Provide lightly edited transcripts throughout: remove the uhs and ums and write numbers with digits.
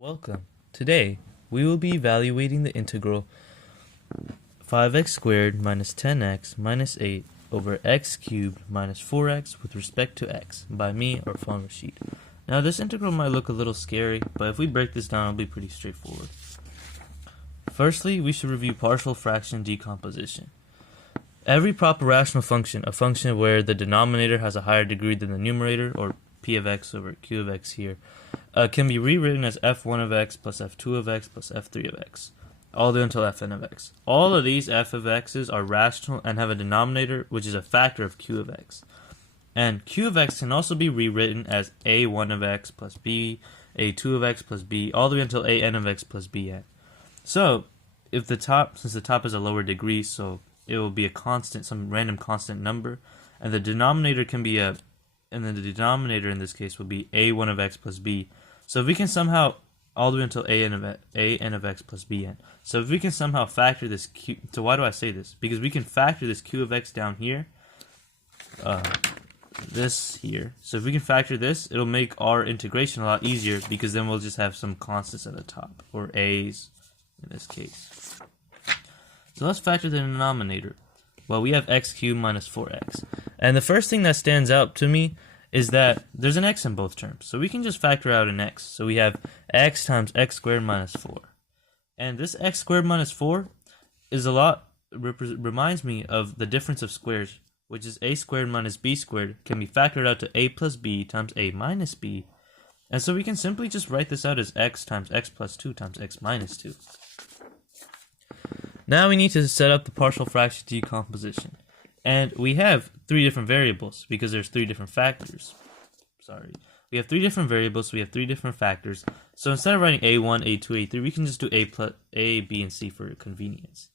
Welcome. Today, we will be evaluating the integral 5x squared minus 10x minus 8 over x cubed minus 4x with respect to x by me or Farmer Sheet. Now, this integral might look a little scary, but if we break this down, it'll be pretty straightforward. Firstly, we should review partial fraction decomposition. Every proper rational function, a function where the denominator has a higher degree than the numerator, or p of x over q of x here, can be rewritten as f1 of x plus f2 of x plus f3 of x, all the way until fn of x. All of these f of x's are rational and have a denominator which is a factor of q of x. And q of x can also be rewritten as a1 of x plus b, a2 of x plus b, all the way until an of x plus bn. So, if since the top is a lower degree, so it will be a constant, some random constant number, and the denominator can be and then the denominator in this case will be a1 of x plus b. So if we can somehow, all the way until an of x plus bn. So if we can somehow factor this q, so why do I say this? Because we can factor this q of x down here, this here. So if we can factor this, it'll make our integration a lot easier, because then we'll just have some constants at the top, or a's in this case. So let's factor the denominator. Well, we have x cubed minus 4x. And the first thing that stands out to me is that there's an x in both terms. So we can just factor out an x. So we have x times x squared minus 4. And this x squared minus 4 is reminds me of the difference of squares, which is a squared minus b squared can be factored out to a plus b times a minus b. And so we can simply just write this out as x times x plus 2 times x minus 2. Now we need to set up the partial fraction decomposition. And we have three different variables because there's three different factors. We have three different variables, so we have three different factors. So instead of writing a1, a2, a3, we can just do a, b, and c for convenience.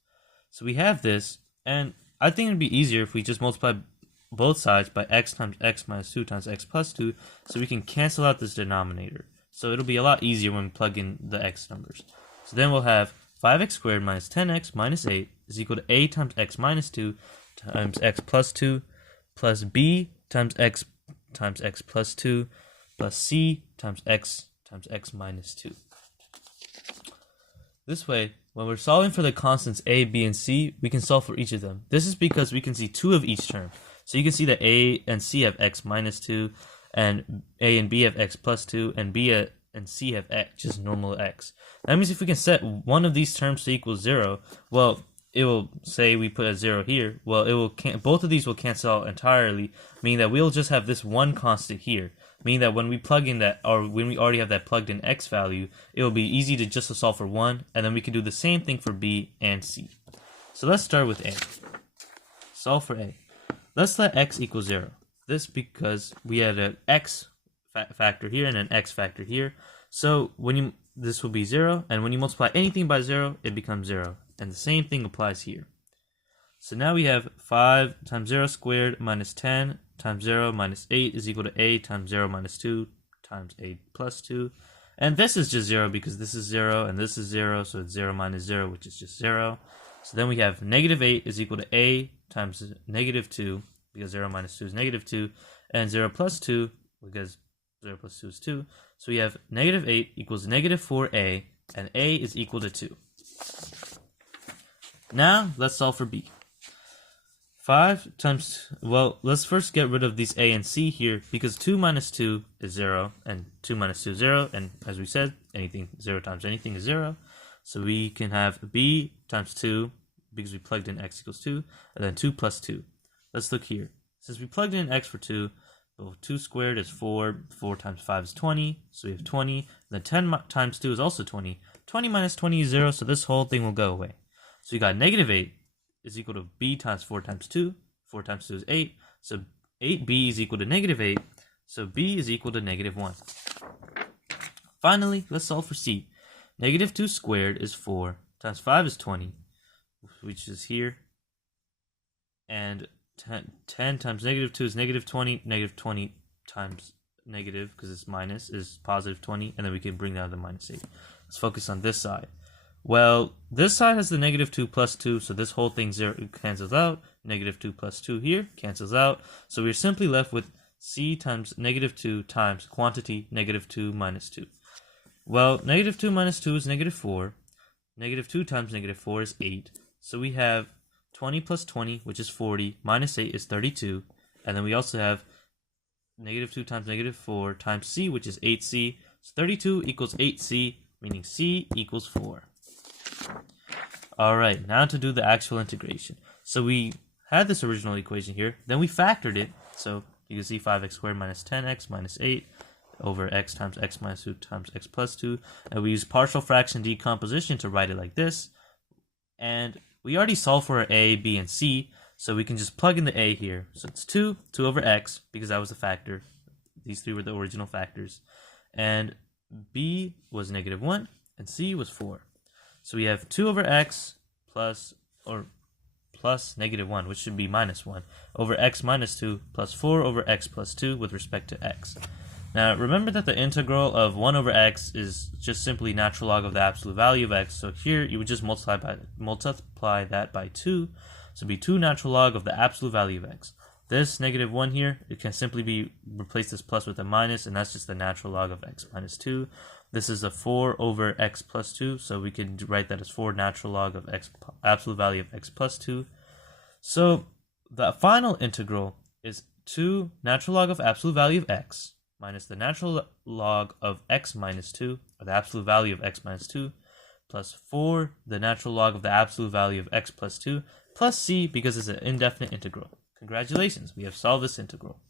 So we have this, and I think it'd be easier if we just multiply both sides by x times x minus 2 times x plus 2, so we can cancel out this denominator. So it'll be a lot easier when we plug in the x numbers. So then we'll have 5x squared minus 10x minus 8 is equal to a times x minus 2 times x plus 2 plus b times x plus 2 plus c times x minus 2. This way, when we're solving for the constants a, b, and c, we can solve for each of them. This is because we can see two of each term. So you can see that a and c have x minus 2, and a and b have x plus 2, and b and c have x, just normal x. That means if we can set one of these terms to equal 0, well, it will say we put a 0 here. Well, both of these will cancel out entirely, meaning that we'll just have this one constant here. Meaning that when we plug in that, or when we already have that plugged in x value, it will be easy to just solve for 1, and then we can do the same thing for b and c. So let's start with a. Solve for a. Let's let x equal 0. This because we had an x factor here and an x factor here. So this will be 0, and when you multiply anything by 0, it becomes 0. And the same thing applies here. So now we have 5 times 0 squared minus 10 times 0 minus 8 is equal to a times 0 minus 2 times a plus 2. And this is just 0 because this is 0 and this is 0, so it's 0 minus 0, which is just 0. So then we have negative 8 is equal to a times negative 2, because 0 minus 2 is negative 2, and 0 plus 2, because 0 plus 2 is 2. So we have negative 8 equals negative 4a, and a is equal to 2. Now, let's solve for b. 5 times, well, let's first get rid of these a and c here, because 2 minus 2 is 0, and 2 minus 2 is 0, and as we said, 0 times anything is 0. So we can have b times 2, because we plugged in x equals 2, and then 2 plus 2. Let's look here. Since we plugged in x for 2, well, 2 squared is 4, 4 times 5 is 20, so we have 20, and then 10 times 2 is also 20. 20 minus 20 is 0, so this whole thing will go away. So you got negative 8 is equal to b times 4 times 2. 4 times 2 is 8. So 8b is equal to negative 8. So b is equal to negative 1. Finally, let's solve for c. Negative 2 squared is 4 times 5 is 20, which is here. And 10 times negative 2 is negative 20. Negative 20 times negative, because it's minus, is positive 20. And then we can bring down the minus 8. Let's focus on this side. Well, this side has the negative 2 plus 2, so this whole thing cancels out. Negative 2 plus 2 here cancels out. So we're simply left with c times negative 2 times quantity negative 2 minus 2. Well, negative 2 minus 2 is negative 4. Negative 2 times negative 4 is 8. So we have 20 plus 20, which is 40, minus 8 is 32. And then we also have negative 2 times negative 4 times c, which is 8c. So 32 equals 8c, meaning c equals 4. Alright, now to do the actual integration. So we had this original equation here, then we factored it. So you can see 5x squared minus 10x minus 8 over x times x minus 2 times x plus 2. And we use partial fraction decomposition to write it like this. And we already solved for a, b, and c, so we can just plug in the a here. So it's 2 over x, because that was a factor. These three were the original factors. And b was negative 1, and c was 4. So we have 2 over x plus negative 1, which should be minus 1, over x minus 2 plus 4 over x plus 2 with respect to x. Now, remember that the integral of 1 over x is just simply natural log of the absolute value of x. So here, you would just multiply that by 2. So it'd be 2 natural log of the absolute value of x. This negative 1 here, it can simply be replace this plus with a minus, and that's just the natural log of x minus 2. This is a 4 over x plus 2, so we can write that as 4 natural log of x, absolute value of x plus 2. So the final integral is 2 natural log of absolute value of x minus the natural log of x minus 2, or the absolute value of x minus 2, plus 4, the natural log of the absolute value of x plus 2, plus c, because it's an indefinite integral. Congratulations, we have solved this integral.